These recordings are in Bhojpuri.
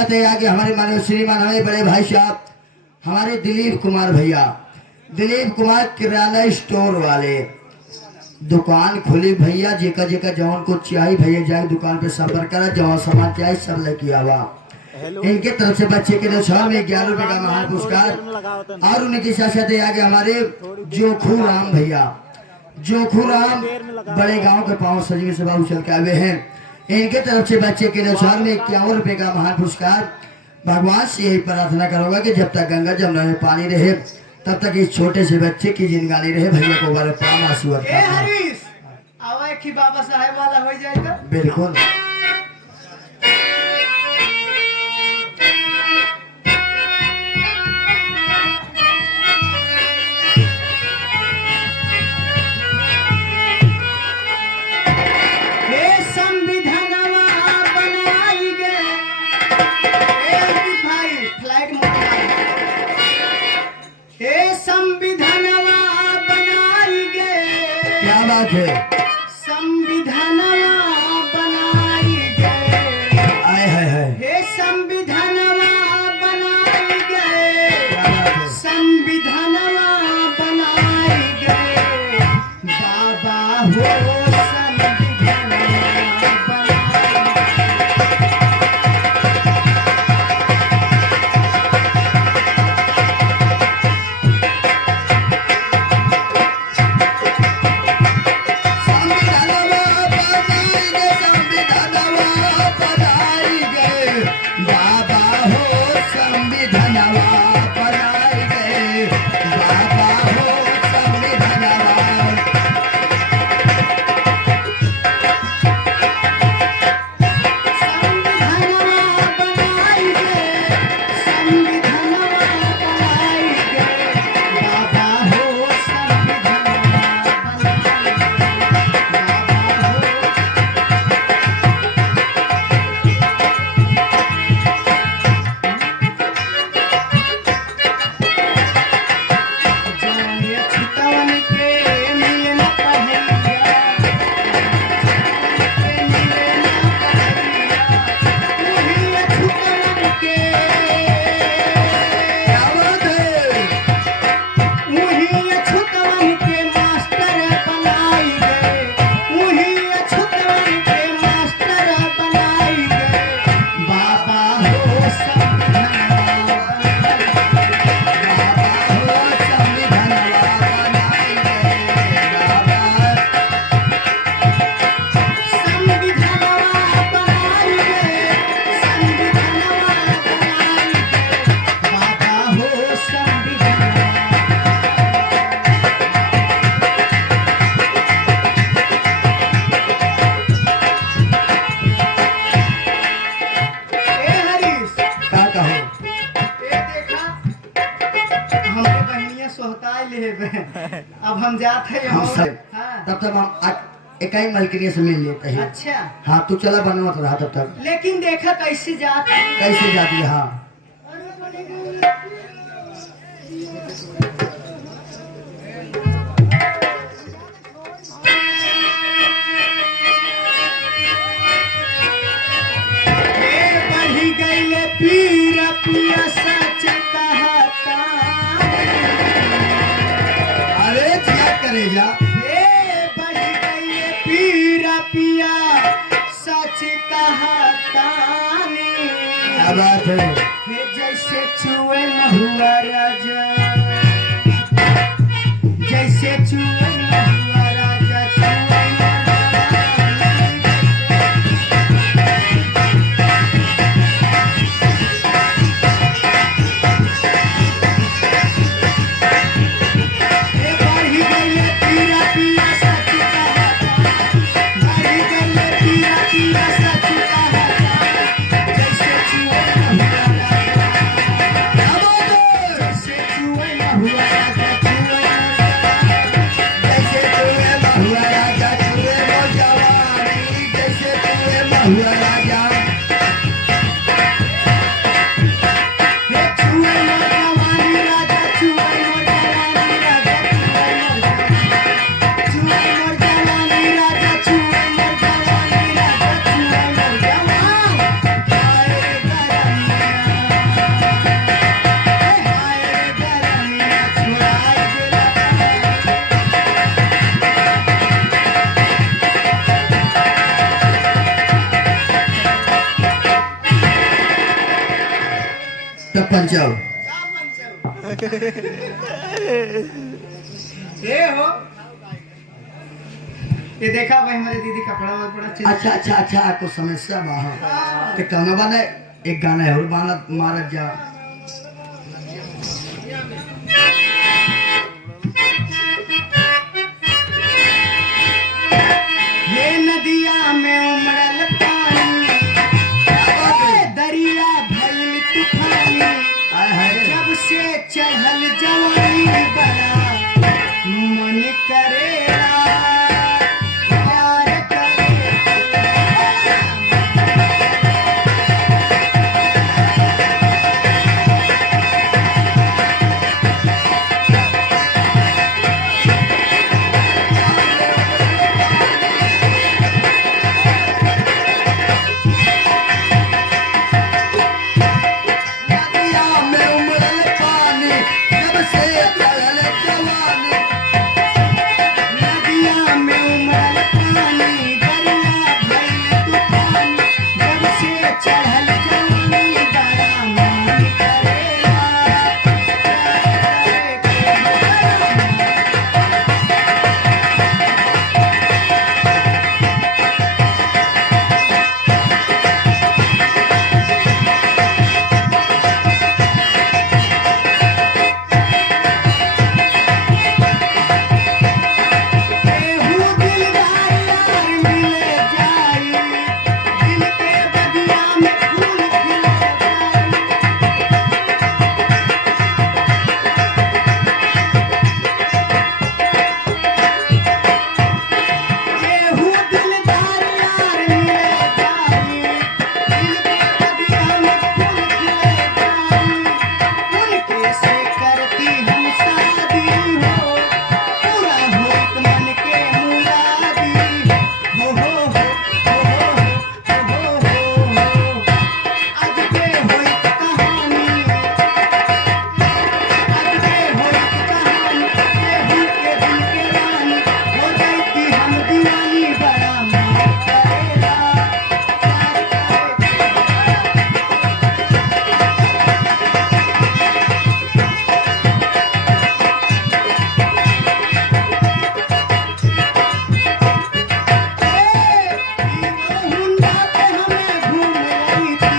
साथ है आगे हमारे माननीय श्रीमान हमारे बड़े भाई साहब हमारे दिलीप कुमार भैया, दिलीप कुमार किराना स्टोर वाले दुकान खुली भैया। जेका जेका जवान को चाहिए भैया जाए दुकान पे संपर्क करा, जवान सामान चाहिए सब लेके आवा। इनके तरफ से बच्चे के लिए में 11 रुपए का महान पुरस्कार। और उनके साथ साथ आगे हमारे जोखू राम भैया, जोखू राम बड़े गांव के पांव सजवे से बाबू चल के आए हैं। इनके तरफ से बच्चे के लिए में 51 रुपए का महान पुरस्कार। भगवान से यही प्रार्थना करूंगा कि जब तक गंगा जमुना में पानी रहे तब तक इस छोटे से बच्चे की जिंदगानी रहे। भैया को बारे प्राण आशीर्वाद कि बाबा साहेब वाला हो जाएगा। बिल्कुल क्या बात है। संविधानवा बनाई गए, आए हाय हाय हे संविधानवा बनाई गए, संविधानवा बनाई गए, बाबा हो अब हम जाते हैं तब तक हम एक ही मलकिनी से मिल लेते हैं। अच्छा हाँ तू चला बनवा तो रहा तब तक। लेकिन देखा कैसे जाते हैं, कैसे जाती है। हाँ बढ़ी गई पीर पिया सच कहता, अरे क्या करेगा। बढ़ी गई पीर पिया सच कहता, क्या बात है। जैसे चुए महुआ राजा, जैसे चुए महुआ राजा, पंचव ये हो, ये देखा भाई हमारे दीदी कपड़ा बहुत बड़ा चेंज। अच्छा अच्छा अच्छा आपको समस्या वहाँ तो कौन बने एक गाना है और बाना मारत जा ये नदिया में उमड़ल पानी, दरिया भइल तूफानी, आय हाय जब से चढ़ल जवानी बड़ा मन करेला प्यार करेला। नदिया में उमड़ल पानी जब से चढ़ल जवानी नदिया में उमड़ल पानी, दरिया भइल तूफानी, जब से चढ़ल जवानी बड़ा मन करेला प्यार करेला। केहू दिलदार यार मिले जाई, दिल के बगिया में फूल खिले जाई। केहू दिलदार यार मिले जाई, दिल के बगिया में फूल खिले जाई। उनके से करती हम शादी हो, पूरा होत मन के मुरादी हो हो हो हो हो हो हो। आज के होइत कहानी, आज के होइत कहानी, केहू के दिल के रानी, हो जाती हम दीवानी बड़ा मन करेला प्यार करेला। हुंडा पे हमें घूम रही थी,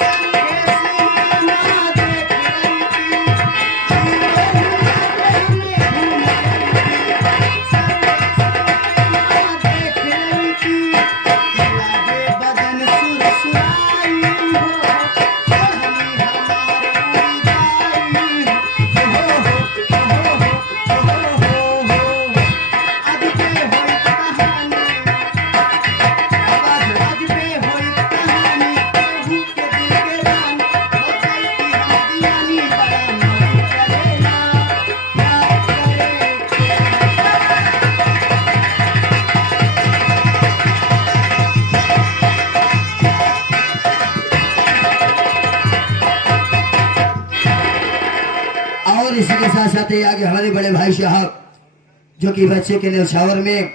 संगे सिनेमा देख रही थी। हुंडा पे हमें घूम रही थी, संगे सिनेमा देख रही थी। लागे बदन सुरसुराई हो, ओढ़नी हमारे उड़ी जाई हो हो हो हो हो हो। आज के होइत कहानी, आज पे होइत कहानी, केहू के दिल के रानी, हो जाती हम दीवानी बड़ा मन करेला प्यार करेला। और इसी के साथ साथ ये आगे हमारे बड़े भाई साहब जो कि बच्चे के न्यौछावर में